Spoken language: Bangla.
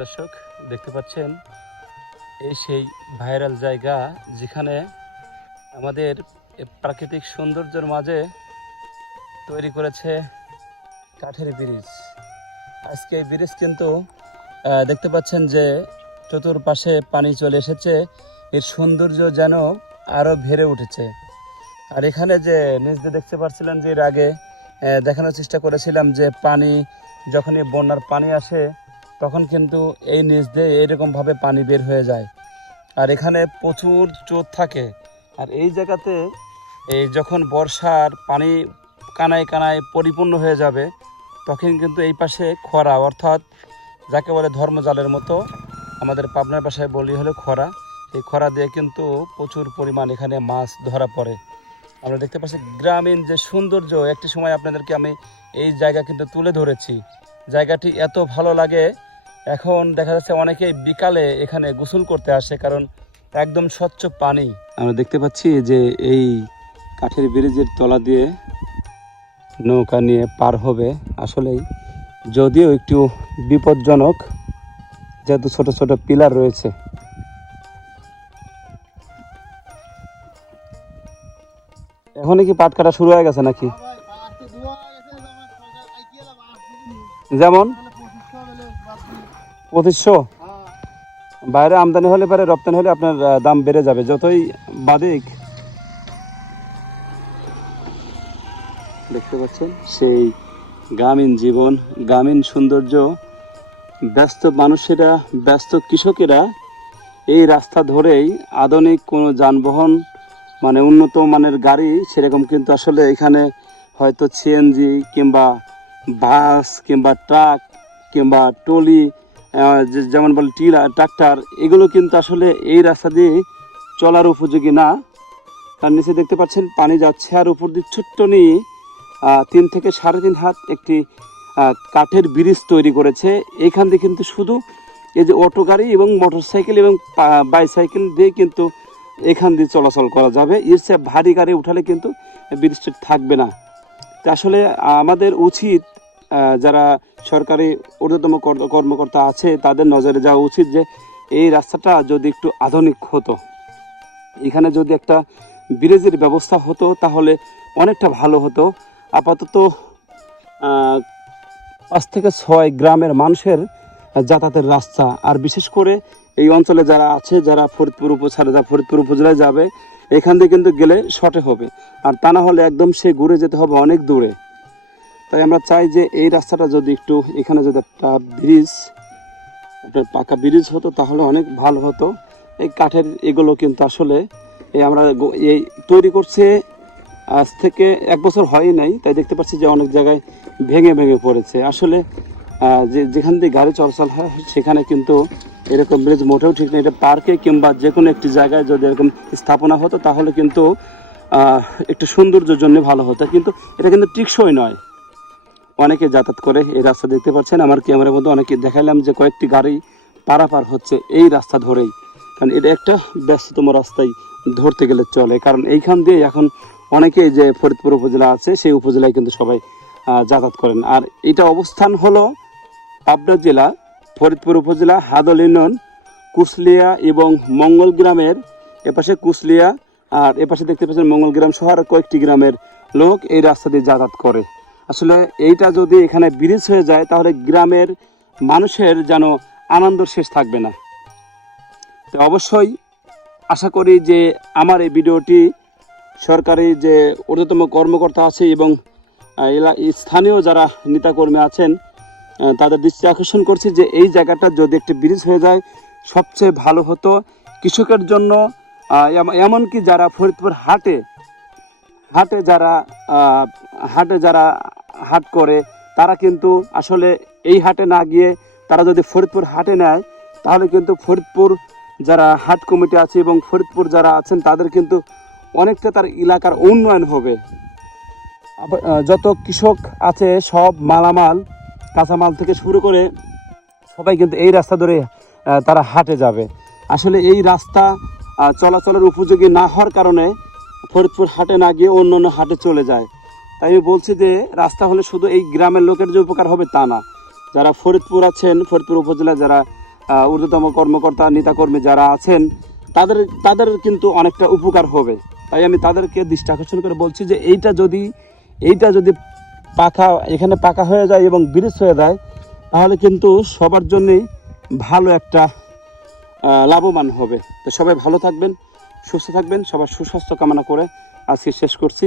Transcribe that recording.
দর্শক দেখতে পাচ্ছেন এই সেই ভাইরাল জায়গা যেখানে আমাদের প্রাকৃতিক সৌন্দর্যের মাঝে তৈরি করেছে কাঠের ব্রিজ। আজকে এই ব্রিজ কিন্তু দেখতে পাচ্ছেন যে চতুর্পাশে পানি চলে এসেছে, এর সৌন্দর্য যেন আরও বেড়ে উঠেছে। আর এখানে যে নিচ দিয়ে দেখতে পাচ্ছিলেন যে এর আগে দেখানোর চেষ্টা করেছিলাম যে পানি যখনই বন্যার পানি আসে তখন কিন্তু এই নিচ দিয়ে এরকমভাবে পানি বের হয়ে যায়। আর এখানে প্রচুর স্রোত থাকে। আর এই জায়গাতে এই যখন বর্ষার পানি কানায় কানায় পরিপূর্ণ হয়ে যাবে তখন কিন্তু এই পাশে খরা, অর্থাৎ যাকে বলে ধর্মজালের মতো, আমাদের পাবনার ভাষায় বলি হলো খরা। এই খরা দিয়ে কিন্তু প্রচুর পরিমাণ এখানে মাছ ধরা পড়ে। আমরা দেখতে পাচ্ছি গ্রামীণ যে সৌন্দর্য, একটি সময় আপনাদেরকে আমি এই জায়গা কিন্তু তুলে ধরেছি। জায়গাটি এত ভালো লাগে, এখন দেখা যাচ্ছে অনেকেই বিকালে এখানে গোসল করতে আসে, কারণ একদম স্বচ্ছ পানি। আমরা দেখতে পাচ্ছি যে এই কাঠের ব্রিজের তলা দিয়ে নৌকা নিয়ে পার হবে। আসলেই যদিও একটু বিপজ্জনক, যেহেতু ছোট ছোট পিলার রয়েছে। এখনই কি পাট কাটা শুরু হয়ে গেছে নাকি? যেমন 2500 বাইরে আমদানি হলে পরে রপ্তানি হলে আপনার দাম বেড়ে যাবে যতই বাদিক। দেখতে পাচ্ছেন সেই গ্রামীণ জীবন, গ্রামীণ সৌন্দর্য। ব্যস্ত মানুষেরা, ব্যস্ত কৃষকেরা এই রাস্তা ধরেই আধুনিক কোনো যানবাহন, মানে উন্নত মানের গাড়ি সেরকম কিন্তু আসলে এখানে হয়তো সিএনজি কিংবা বাস কিংবা ট্রাক কিংবা ট্রলি, যেমন বলে ট্রাক্টর, এগুলো কিন্তু আসলে এই রাস্তা দিয়ে চলার উপযোগী না। তার নিচে দেখতে পাচ্ছেন পানি যাচ্ছে, আর উপর দিয়ে ছোট্ট নিয়ে 3 থেকে 3.5 হাত একটি কাঠের ব্রিজ তৈরি করেছে। এইখান দিয়ে কিন্তু শুধু এই যে অটো গাড়ি এবং মোটরসাইকেল এবং বাইসাইকেল দিয়ে কিন্তু এখান দিয়ে চলাচল করা যাবে। এর চেয়ে ভারী গাড়ি উঠালে কিন্তু ব্রিজটা থাকবে না। তো আসলে আমাদের উচিত, যারা সরকারি ঊর্ধ্বতম কর্মকর্তা আছে তাদের নজরে যাওয়া উচিত যে এই রাস্তাটা যদি একটু আধুনিক হতো, এখানে যদি একটা ব্রিজের ব্যবস্থা হতো তাহলে অনেকটা ভালো হতো। আপাতত 5 থেকে 6 গ্রামের মানুষের যাতায়াতের রাস্তা, আর বিশেষ করে এই অঞ্চলে যারা আছে, যারা ফরিদপুর উপজেলায় যাবে, এখান দিয়ে কিন্তু গেলে শর্টে হবে, আর তা না হলে একদম সে ঘুরে যেতে হবে অনেক দূরে। তাই আমরা চাই যে এই রাস্তাটা যদি একটু, এখানে যদি একটা ব্রিজ, একটা পাকা ব্রিজ হতো তাহলে অনেক ভালো হতো। এই কাঠের এগুলো কিন্তু আসলে এই আমরা এই তৈরি করছে আজ থেকে 1 বছর হয় নাই, তাই দেখতে পাচ্ছি যে অনেক জায়গায় ভেঙে ভেঙে পড়েছে। আসলে যেখান দিয়ে গাড়ি চলাচল হয় সেখানে কিন্তু এরকম ব্রিজ মোটেও ঠিক নেই। এটা পার্কে কিংবা যে কোনো একটি জায়গায় যদি এরকম স্থাপনা হতো তাহলে কিন্তু একটু সৌন্দর্যের জন্য ভালো হতো, কিন্তু এটা কিন্তু টিকসই নয়। অনেকে যাতায়াত করে এই রাস্তা, দেখতে পাচ্ছেন আমার ক্যামেরার মধ্যে অনেকে দেখাইলাম যে কয়েকটি গাড়ি পারাপার হচ্ছে এই রাস্তা ধরেই, কারণ এটা একটা ব্যস্ততম রাস্তায় ধরতে গেলে চলে। কারণ এইখান দিয়ে এখন অনেকে যে ফরিদপুর উপজেলা আছে সেই উপজেলায় কিন্তু সবাই যাতায়াত করেন। আর এটা অবস্থান হলো পাবনা জেলা ফরিদপুর উপজেলা হাদল ইউনিয়ন কুশলিয়া এবং মঙ্গল গ্রামের এপাশে কুশলিয়া, আর এপাশে দেখতে পাচ্ছেন মঙ্গল গ্রাম সহ আর কয়েকটি গ্রামের লোক এই রাস্তা দিয়ে যাতায়াত করে। আসলে এইটা যদি এখানে ব্রিজ হয়ে যায় তাহলে গ্রামের মানুষের যেন আনন্দ শেষ থাকবে না। তো অবশ্যই আশা করি যে আমার এই ভিডিওটি সরকারি যে ঊর্ধ্বতম কর্মকর্তা আছে এবং স্থানীয় যারা নেতাকর্মী আছেন তাদের দৃষ্টি আকর্ষণ করছি যে এই জায়গাটা যদি একটি ব্রিজ হয়ে যায় সবচেয়ে ভালো হতো কৃষকের জন্য। এমনকি যারা ফরিদপুর হাটে যারা হাট করে তারা কিন্তু আসলে এই হাটে না গিয়ে তারা যদি ফরিদপুর হাটে নেয় তাহলে কিন্তু ফরিদপুর যারা হাট কমিটি আছে এবং ফরিদপুর যারা আছেন তাদের কিন্তু অনেকটা তার এলাকার উন্নয়ন হবে। যত কৃষক আছে সব মালামাল কাঁচামাল থেকে শুরু করে সবাই কিন্তু এই রাস্তা ধরে তারা হাটে যাবে। আসলে এই রাস্তা চলাচলের উপযোগী না হওয়ার কারণে ফরিদপুর হাটে না গিয়ে অন্য অন্য হাটে চলে যায়। তাই আমি বলছি যে রাস্তা হলে শুধু এই গ্রামের লোকের যে উপকার হবে তা না, যারা ফরিদপুর আছেন, ফরিদপুর উপজেলা যারা ঊর্ধ্বতম কর্মকর্তা নেতাকর্মী যারা আছেন তাদের কিন্তু অনেকটা উপকার হবে। তাই আমি তাদেরকে দৃষ্টি আকর্ষণ করে বলছি যে এইটা যদি পাকা এখানে পাকা হয়ে যায় এবং ব্রিজ হয়ে যায়, তাহলে কিন্তু সবার জন্যই ভালো একটা লাভবান হবে। তো সবাই ভালো থাকবেন, সুস্থ থাকবেন, সবার সুস্বাস্থ্য কামনা করে আজকে শেষ করছি।